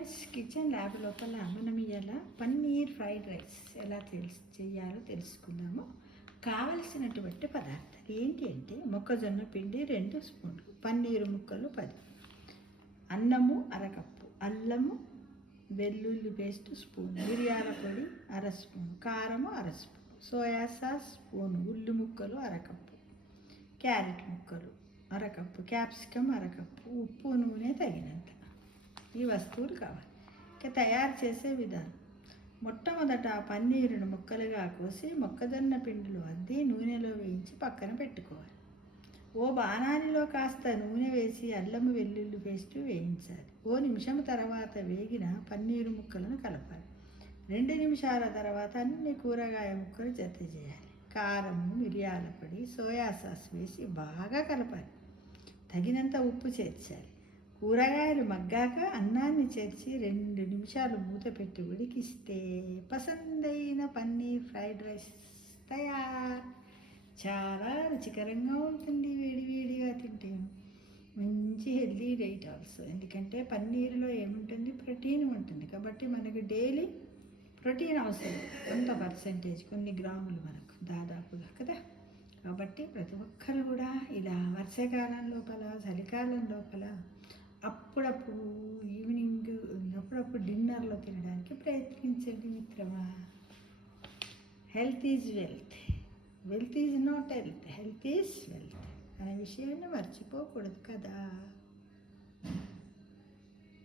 Friends, kitchen lab లోపల మనం ఇవాళ పన్నీర్ ఫ్రైడ్ రైస్ ఎలా చేయాలో తెలుసుకుందాము. కావలసినటువంటి పదార్థాలు ఏంటి అంటే మొక్కజొన్న పిండి 2 స్పూన్లు, పన్నీరు ముక్కలు 10, అన్నము అరకప్పు, అల్లము వెల్లుల్లి పేస్ట్ స్పూన్, మిరియాల పొడి అర స్పూన్, కారము అర స్పూన్, సోయా సాస్ స్పూన్, ఉల్లి ముక్కలు అరకప్పు, క్యారెట్ ముక్కలు అరకప్పు, క్యాప్సికమ్ అరకప్పు, ఉప్పు నూనె తగినంత. ఈ వస్తువులు కావాలి. ఇక తయారు చేసే విధానం: మొట్టమొదట పన్నీరును ముక్కలుగా కోసి మొక్కజొన్న పిండిలో అద్ది నూనెలో వేయించి పక్కన పెట్టుకోవాలి. ఓ బాణానిలో కాస్త నూనె వేసి అల్లము వెల్లుల్లి పేస్ట్ వేయించాలి. ఓ నిమిషం తర్వాత వేగిన పన్నీరు ముక్కలను కలపాలి. 2 నిమిషాల తర్వాత అన్ని కూరగాయ ముక్కలు జత చేయాలి. కారము, మిరియాల పొడి, సోయా సాస్ వేసి బాగా కలపాలి. తగినంత ఉప్పు చేర్చాలి. కూరగాయలు మగ్గాక అన్నాన్ని చేర్చి 2 నిమిషాలు మూత పెట్టి ఉడికిస్తే పసందైన పన్నీర్ ఫ్రైడ్ రైస్ తయారు. చాలా రుచికరంగా ఉంటుంది. వేడివేడిగా తింటే మంచి హెల్దీ డైట్ ఆల్సో. ఎందుకంటే పన్నీరులో ఏముంటుంది? ప్రోటీన్ ఉంటుంది. కాబట్టి మనకు డైలీ ప్రోటీన్ అవసరం. కొంత పర్సెంటేజ్, కొన్ని గ్రాములు మనకు దాదాపుగా కదా. కాబట్టి ప్రతి ఒక్కరు కూడా ఇలా వర్షాకాలం లోపల, చలికాలం లోపల అప్పుడప్పుడు ఈవినింగ్ అప్పుడప్పుడు డిన్నర్లో తినడానికి ప్రయత్నించండి మిత్రమా. Health is wealth, wealth is not health, health is wealth అనే విషయాన్ని మర్చిపోకూడదు కదా.